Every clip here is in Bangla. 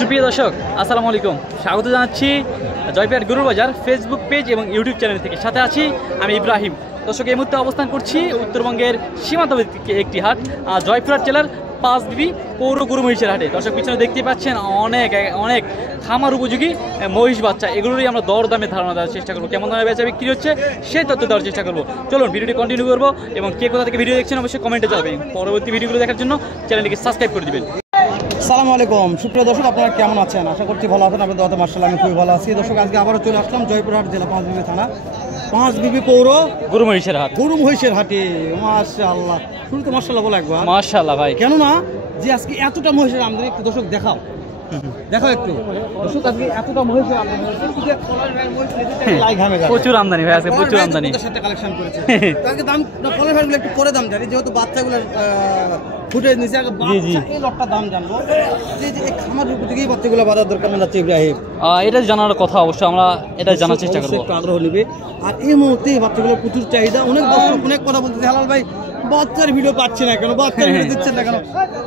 সুপ্রিয় দর্শক আসসালামু আলাইকুম, স্বাগত জানাচ্ছি জয়পুরহাট গরুর বাজার ফেসবুক পেজ এবং ইউটিউব চ্যানেল থেকে। সাথে আছি আমি ইব্রাহিম। দর্শক এই মুহূর্তে অবস্থান করছি উত্তরবঙ্গের সীমান্তবর্তী একটি হাট, জয়পুরহাট জেলার পাঁচবিবি পৌর গরু মহিষের হাটে। দর্শক পিছনে দেখতে পাচ্ছেন অনেক অনেক খামার উপযোগী মহিষ বাচ্চা, এগুলোরই আমরা দর দামে ধারণা দেওয়ার চেষ্টা করবো। কেমন দামে বেচা বিক্রি হচ্ছে সেই তথ্য দেওয়ার চেষ্টা করবো। চলুন ভিডিওটি কন্টিনিউ করবো এবং কে কোথা থেকে ভিডিও দেখছেন অবশ্যই কমেন্টে যাবেন। পরবর্তী ভিডিওগুলো দেখার জন্য চ্যানেলটিকে সাবস্ক্রাইব করে দিবেন। আসসালামু আলাইকুম সুপ্রিয় দর্শক, আপনারা কেমন আছেন? আশা করছি ভালো আছেন। আপনাদের দোয়াতে মাশাআল্লাহ আমি খুবই ভালো আছি। দর্শক আজকে আবারও চলে আসলাম জয়পুরহাট জেলা পাঁচবিবি থানা পাঁচবিবি পৌর গরু মহিষের হাট, গরু মহিষের হাটে। মাশাআল্লাহ, শুরু তো মাশাআল্লাহ বলো একবার। মাশাআল্লাহ ভাই, কেননা যে আজকে এতটা মহিষের আমদানি, একটু দর্শক দেখাও একটু দর্শক, আজকে এতটা মহিষের আমদানি প্রচুর আমদানি ভাই, আজকে প্রচুর আমদানি কালেকশন করেছে। আজকে দাম ফলের ভাইগুলো একটু পরে দাম জানি, যেহেতু বাচ্চাগুলোর ফুটে নিচে আগে এই লটটা দাম জানবো। যে খামার উপযোগী বাচ্চাগুলো বাজার দর কেমন যাচ্ছে ইব্রাহিম? এটা জানার কথা, অবশ্যই আমরা এটা জানার চেষ্টা করবো। একটু আগ্রহ নিবে। আর এই মুহূর্তে বাচ্চাগুলো প্রচুর চাহিদা, অনেক দর্শক অনেক কথা বলতেছে, হালাল ভাই বাচ্চার ভিডিও পাচ্ছে না কেন, বাচ্চার ভিডিও দিচ্ছেন না কেন?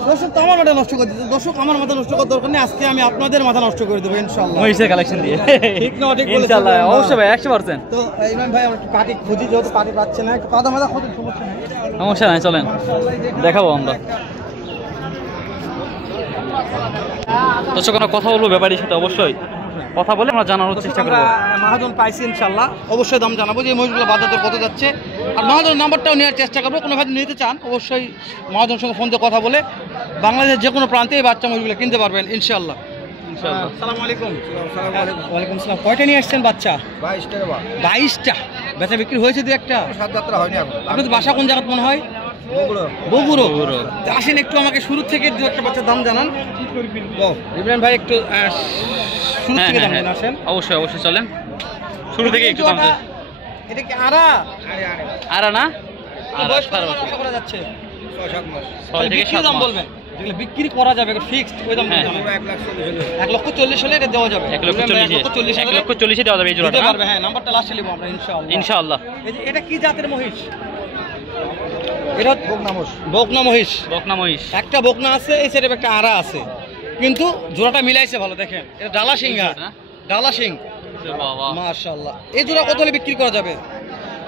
দর্শক তো আমার মাথা নষ্ট করে দিচ্ছে। দর্শক আমার মাথা নষ্ট করার দরকার নেই, আজকে আমি আপনাদের মাথা নষ্ট করে দেবো ইনশাআল্লাহ মহিষের কালেকশন দিয়ে। ঠিক না? ঠিক ইনশাআল্লাহ, অবশ্যই ভাই 100%। তো ইমরান ভাই আমরা একটু পাটি খুঁজি, যেহেতু পাটি পাচ্ছে না, একটু কাদা মাদা খোঁজেন, সমস্যা নাই, চলেন দেখাবো আমরা। দর্শক আমরা কথা বলবো ব্যাপারীর সাথে, অবশ্যই কথা বলে আমরা জানানোর চেষ্টা করবো। মহাজন পাইছি ইনশাআল্লাহ, অবশ্যই দাম জানাবো যে মহিষগুলো বাজার দর কত যাচ্ছে। আর মহাজন নাম্বারটাও নেওয়ার চেষ্টা করবো। কোনো ভাই নিতে চান অবশ্যই মহাজনের সঙ্গে ফোন দিয়ে কথা বলে বাংলাদেশের যে কোনো প্রান্তে এই বাচ্চা মহিষগুলো কিনতে পারবেন ইনশাআল্লাহ। আসসালামু আলাইকুম। ওয়ালাইকুম আসসালাম। কয়টা নিয়ে আসছেন বাচ্চা? 22টা। বেচা বিক্রি হয়েছে দু একটা? সাতযাত্রা হয়নি এখন। আপনাদের বাসা কোন জায়গা মনে হয়? বগুড়ো। আসেন একটু আমাকে শুরু থেকে দু একটা বাচ্চার দাম জানান ইমরান ভাই, একটু শুরু থেকে দাম জানান। আসেন অবশ্যই অবশ্যই, চলেন শুরু থেকে একটু দাম। এটা কি আরা না? বয়স কত আশা করা যাচ্ছে? 6 থেকে 7 দাম মাস বলবেন যেগুলো বিক্রি করা যাবে ফিক্সড, ওই দাম 1,40,000 হলে এটা দেওয়া যাবে। 1,40,000 দেওয়া যাবে এই জোড়াটা। পারবে, হ্যাঁ নাম্বারটা লাস্টে নিব আমরা ইনশাআল্লাহ। ইনশাআল্লাহ। এটা কি জাতের মহিষ? এটা বকনা মহিষ। বকনা মহিষ, একটা বকনা আছে, এই সাইডে একটা আরা আছে, কিন্তু জোড়াটা মিলাইছে ভালো। দেখেন এটা ডালা সিংহা, ডালা সিং। মাশাআল্লাহ। এই জোড়া কত হলে বিক্রি করা যাবে?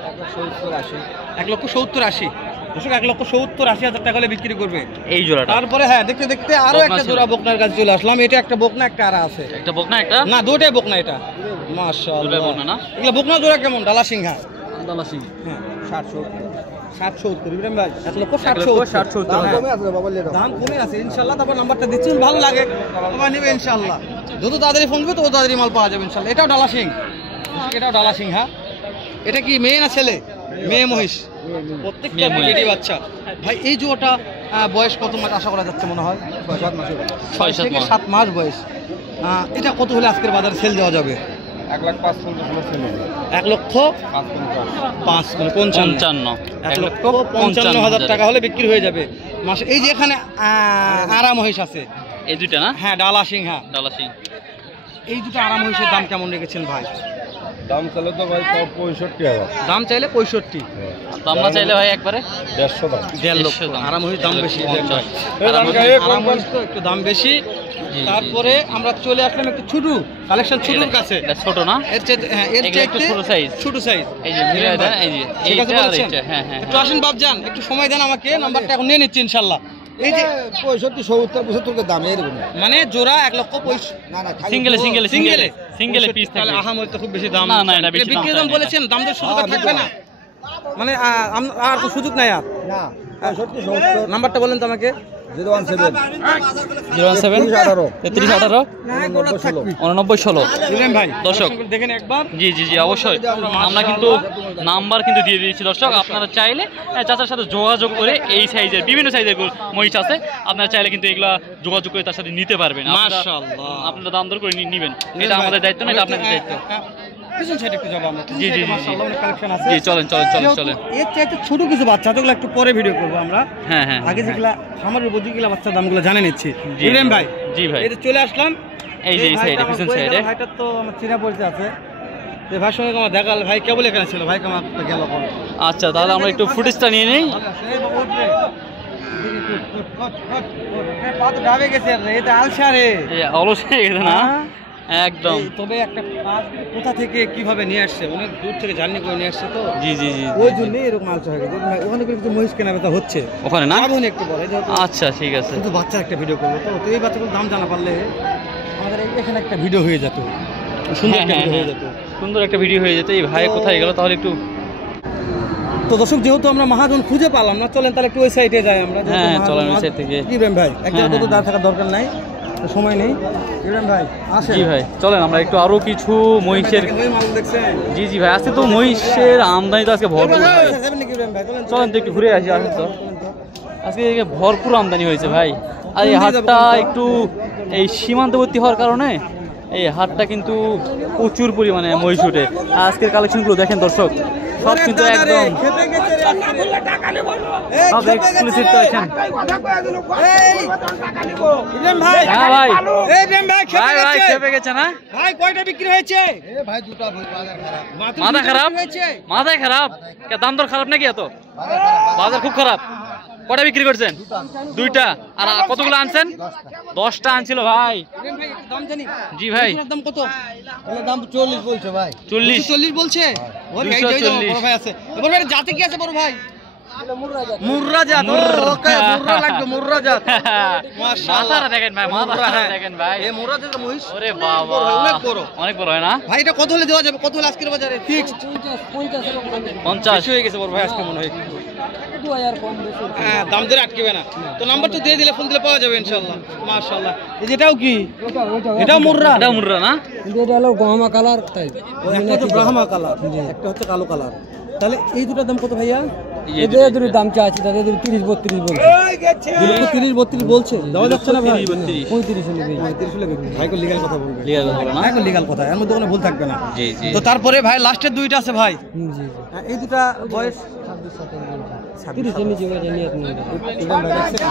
1,70,000-1,80,000। 1,70,000-1,80,000 টাকা হলে বিক্রি করবে এই জোড়াটা। তারপরে হ্যাঁ দেখতে দেখতে আরো একটা জোড়া বকনার কাছে চলে আসলাম। এটা একটা বকনা, একটা আরা আছে। একটা বকনা, একটা না, দুটোই বকনা। এটা মাশাআল্লাহ বকনা না? এগুলা বকনা জোড়া কেমন? ডালা সিংহা, ডালা সিং। হ্যাঁ 60-70 ইব্রাহিম ভাই, 1,60,000 দাম কমে আছে ইনশাআল্লাহ। তারপর নাম্বারটা দিচ্ছি, ভালো লাগে তোমার নেবে ইনশাআল্লাহ। যত তাড়াতাড়ি ফোন করবে তত তাড়াতাড়ি মাল পাওয়া যাবে ইনশাআল্লাহ। এটাও ডালা সিং, এটাও ডালা সিং। হ্যাঁ, এটা কি মেয়ে না ছেলে? মেয়ে মহিষ, প্রত্যেকটা মেয়ে বাচ্চা। ভাই এই জোড়াটা বয়স কত মাস আশা করা যাচ্ছে? মনে হয় 6-7 মাস বয়স। এটা কত হলে আজকের বাজারে সেল দেওয়া যাবে? 1,55,000 টাকা হলে বিক্রি হয়ে যাবে মাসে। এই যে এখানে আরা মহিষ আছে, এই দুইটা না? হ্যাঁ ডালা সিং। হ্যাঁ ডালা সিং। এই দুটো আরা মহিষের দাম কেমন রেখেছেন ভাই? দাম চাইলে তো ভাই 65,000। দাম চাইলে 65, দাম না চাইলে ভাই একবারে 150 দাম। 1,50,000 দাম। আরা মহিষ দাম বেশি, আরা মহিষ তো একটু দাম বেশি। তারপরে আমরা চলে আসলাম একটু ছোট কালেকশন, ছোটর কাছে। ছোট না? এর চাইতে হ্যাঁ, এর চাইতে ছোট সাইজ। ছোট সাইজ। এই যে মিলাইদা, এই যে এইটা আর এইটা। হ্যাঁ হ্যাঁ, একটু আসেন বাপজান, একটু সময় দেন আমাকে, নাম্বারটা এখন নিয়ে নিচ্ছি ইনশাআল্লাহ। এই যে 65-70 দাম এরকম, মানে জোড়া 1,65,000। না না, সিঙ্গেলে পিস থাকে। তাহলে আহামরি তো খুব বেশি দাম না না, এটা বেশি বিক্রি দাম বলেছেন, দাম তো সুযোগ থাকবে না, মানে আর তো সুযোগ নাই আর। না 65-70 নাম্বারটা বলেন তো আমাকে। 017 3316 ভাই দর্শক দেখেন একবার। জি জি জি, অবশ্যই আমরা কিন্তু নাম্বার কিন্তু দিয়ে দিয়েছি দর্শক। আপনারা চাইলে চাচার সাথে যোগাযোগ করে এই সাইজের বিভিন্ন সাইজের মহিষ আছে, আপনারা চাইলে কিন্তু এগুলা যোগাযোগ করে তার সাথে নিতে পারবেন। আপনারা দাম দর করে নেবেন, এটা আমাদের দায়িত্ব না, এটা আপনাদের দায়িত্ব। পিছন সাইডে একটু যাবো আমরা। জি জি মাশাআল্লাহ অনেক কালেকশন আছে। জি চলেন চলেন চলেন চলেন। এর চাইতে ছোট কিছু বাচ্চা, যেগুলো একটু পরে ভিডিও করবো আমরা। হ্যাঁ হ্যাঁ, আগে যেগুলা খামারের উপযোগী বাচ্চার দামগুলো জানে নিচ্ছি ইব্রাহিম ভাই। জি ভাই, এই যে চলে আসলাম এই যে এই সাইডে, পিছন সাইডে। ভাইটার তো আমার চিনা পরিচয় আছে, এই ভাইয়ের সঙ্গে আমার দেখাল। ভাই কেবল এখানে ছিল, ভাই কেমন গেল। আচ্ছা তাহলে আমরা একটু ফুটেজটা নিয়ে নেই। পা তো ডাবে গেছে রে, এটা আলসারে। অলস হয়ে গেছে না একদম। তবে একটা মাছ কোথা থেকে কিভাবে নিয়ে আসছে, অনেক দূর থেকে জার্নি করে নিয়ে আসছে তো, জি জি জি ওই জন্য এরকম আলসা হয়ে গেছে। ওখানে কিন্তু মহিষ কেনা বেচা হচ্ছে ওখানে না। যাবো একটু পরে, আচ্ছা ঠিক আছে। কিন্তু বাচ্চার একটা ভিডিও করবো তো, তো এই বাচ্চাগুলোর দাম জানা পারলে আমাদের এখানে একটা ভিডিও হয়ে যেত, সুন্দর একটা ভিডিও হয়ে যেত। সুন্দর একটা ভিডিও হয়ে যেত। এই ভাই কোথায় গেল তাহলে একটু। তো দর্শক যেহেতু আমরা মহাজন খুঁজে পেলাম না, চলেন তাহলে একটু ওই সাইডে যাই আমরা। হ্যাঁ চলেন ওই সাইড থেকে। কি ভাই এক জায়গায় তো দাঁড় থাকার দরকার নাই, সময় নেই। ইব্রাহিম ভাই আসেন। জি ভাই চলেন আমরা একটু আরো কিছু মহিষের। মাল দেখছেন? জি জি ভাই আজকে তো মহিষের আমদানি তো আজকে ভরপুর ভাই। চলেন তো একটু ঘুরে আসি। আসেন তো, আজকে ভরপুর আমদানি হয়েছে ভাই। আর এই হাটটা একটু এই সীমান্তবর্তী হওয়ার কারণে এই হাটটা কিন্তু প্রচুর পরিমাণে মহিষ উঠে। আজকের কালেকশনগুলো দেখেন দর্শক, সব কিন্তু একদম সব এক্সক্লুসিভ কালেকশন। হ্যাঁ ভাই ভাই ভাই খেপে গেছে না ভাই, কয়টা বিক্রি হয়েছে? ভাই দুটো মাথা খারাপ, মাথায় খারাপ। দাম দর খারাপ নাকি? এত বাজার খুব খারাপ। কটা বিক্রি করছেন? দুইটা। আর কতগুলো আনছেন? 10টা আনছিল ভাই। দাম জানি? জি ভাই। দাম কত? দাম 40 বলছে ভাই। 40 বলছে। ওর এই যে বড় ভাই আছে। বড় ভাই জাতে কি আছে বড় ভাই? মুর্রা জাত। ওকে মুর্রা লাগবে, মুর্রা জাত। মাশাআল্লাহ। মাথাটা দেখেন ভাই, মাথাটা দেখেন ভাই। এই মুর্রা জাতের মহিষ। ওরে বাবা অনেক বড়, অনেক বড় হয় না ভাই? এটা কত হলে দেওয়া যাবে? কত হলে আজকের বাজারে ফিক্সড? 50 বেশি হয়ে গেছে বড় ভাই আজকে মনে হয়। হ্যাঁ দাম ধরে আটকেবে না তো। নাম্বার তো দিয়ে দিলে, ফোন দিলে পাওয়া যাবে ইনশাআল্লাহ। মাশাআল্লাহ। এই যেটাও কি? এটাও মুর্রা। এটা মুর্রা না? এটা হলো গহমা কালার টাইপ, একটা হচ্ছে ব্রাহ্মা কালার, একটা হচ্ছে কালো কালার। তাহলে এই দুটোর দাম কত ভাইয়া? এদের দুটো দাম চাচ্ছি, তাদের 30-32 বলছে। 30-32 বলছে, দেওয়া যাচ্ছে না ভাই? 35 হলে বেশি। 35 হলে বিক্রি। ভাই কো লিগ্যাল কথা বলবে। লিগ্যাল কথা বলো না? ভাই কো লিগ্যাল কথা, এর মধ্যে কোনো ভুল থাকবে না। জি জি। তো তারপরে ভাই লাস্টের দুইটা আছে ভাই। জি জি। এই দুটা বয়স 30 এর নিচে ওটা নিয়ে আপনি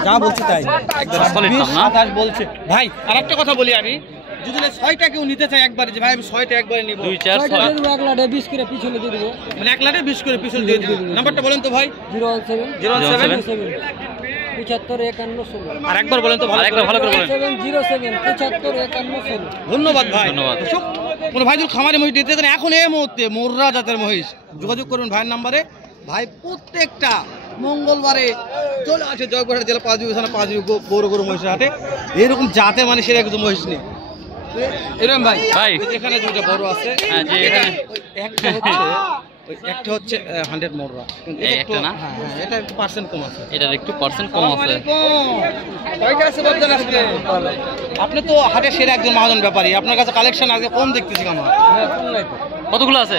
যা বলছি তাই, একদম solid দাম না? 27 বলছে ভাই। আর একটা কথা বলি আমি, যদি 6টা কেউ নিতে চায় একবারে, যে ভাই আমি 6টা একবারে নিব, 2 4 6 এক লাটে 20 করে পিছনে দিয়ে দিব। মানে 1 লাটে 20 করে পিছন দিয়ে দিবেন। নাম্বারটা বলেন তো ভাই। 017 017 75 51 16। আর একবার বলেন তো ভালো। আরেকবার ভালো করে বলেন। 07 75 51 16। ধন্যবাদ ভাই। ধন্যবাদ। দর্শক, কোনো ভাই যদি খামারে মহিষ দিতে চান এখন এই মুহূর্তে মুর্রা জাতের মহিষ যোগাযোগ করুন ভাইয়ের নাম্বারে। ভাই প্রত্যেকটা মঙ্গলবারে চলে আসে জয়পুরহাট জেলা পাঁচবি থানা পাঁচবি গরু গরু মহিষের হাটে। এরকম জাতে মানে সেটা একদম মহিষ নেই এরকম ভাই। ভাই। এখানে দুটো বড় আছে। হ্যাঁ জি এখানে একটা হচ্ছে 100 মোররা, এই একটা না? হ্যাঁ হ্যাঁ, এটা একটু পার্সেন্ট কম আছে। এটার একটু পার্সেন্ট কম আছে। কয়টা আছে বলতেন আজকে? আপনি তো হাটের সেরা একজন মহাজন ব্যাপারী, আপনার কাছে কালেকশন আজকে কম দেখতেছি আমার। কতগুলো আছে?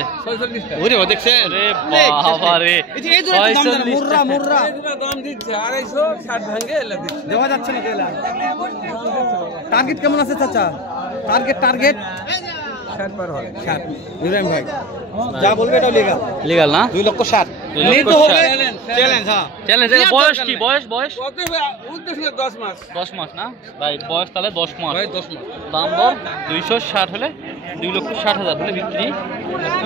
ওরে ও দেখছেন? আরে বাবা রে, এই যে এই জোড়া একটু দাম জানেন, 46 মুর্রা মুর্রা দাম দিচ্ছে 250 60 ভাঙে এলা দিচ্ছে। দেওয়া যাচ্ছে না তেলা। টার্গেট কেমন আছে চাচা? টার্গেট 60 পার হবে। 60। ইব্রাহিম ভাই যা বলবে এটাও লিগ্যাল। লিগ্যাল না? 2,60,000 2,60,000 নিতে হবে। চ্যালেঞ্জ। হ্যাঁ চ্যালেঞ্জ। বয়স কি? বয়স কত উদ্দেশ্য 10 মাস। 10 মাস না ভাই? বয়স তাহলে 10 মাস। ভাই 10 মাস। দাম দর 260 হলে 2,60,000 হলে বিক্রি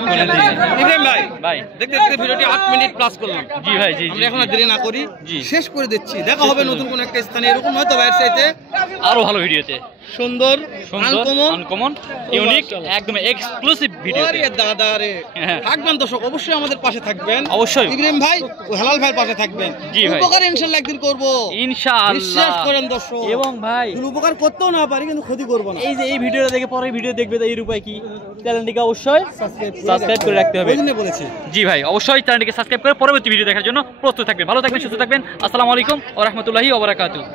করে দিই। ইব্রাহিম ভাই ভাই দেখতে দেখতে ভিডিওটি 8 মিনিট প্লাস করলাম। জি ভাই জি আমরা জি এখন আর দেরি না করি, জি। শেষ করে দিচ্ছি। দেখা হবে নতুন কোন একটা স্থানে, এরকম হয়তো ভাইয়ের চাইতে আরো ভালো ভিডিওতে। সুন্দর সুন্দর আনকমন আনকমন ইউনিক একদম এক্সক্লুসিভ ভিডিওতে। আরে দাদা রে হ্যাঁ। থাকবেন দর্শক, অবশ্যই আমাদের পাশে থাকবেন। অবশ্যই। ইব্রাহিম ভাই ও হেলাল ভাইয়ের পাশে থাকবেন। জি ভাই। উপকার ইনশাআল্লাহ একদিন করব ইনশাআল্লাহ। বিশ্বাস করেন দর্শক। এবং ভাই কোনো উপকার করতেও না পারি কিন্তু ক্ষতি করব না। এই যে এই ভিডিওটা দেখে পরে ভিডিও দেখবে, তো এর উপায় কি? চ্যানেলটিকে অবশ্যই সাবস্ক্রাইব করে রাখতে হবে। ওই জন্য বলেছি। জি ভাই অবশ্যই চ্যানেলটিকে সাবস্ক্রাইব করে পরবর্তী ভিডিও দেখার জন্য প্রস্তুত থাকবেন। ভালো থাকবেন, সুস্থ থাকবেন। আসসালামু আলাইকুম ওয়া রাহমাতুল্লাহি ওয়া বারাকাতুহু।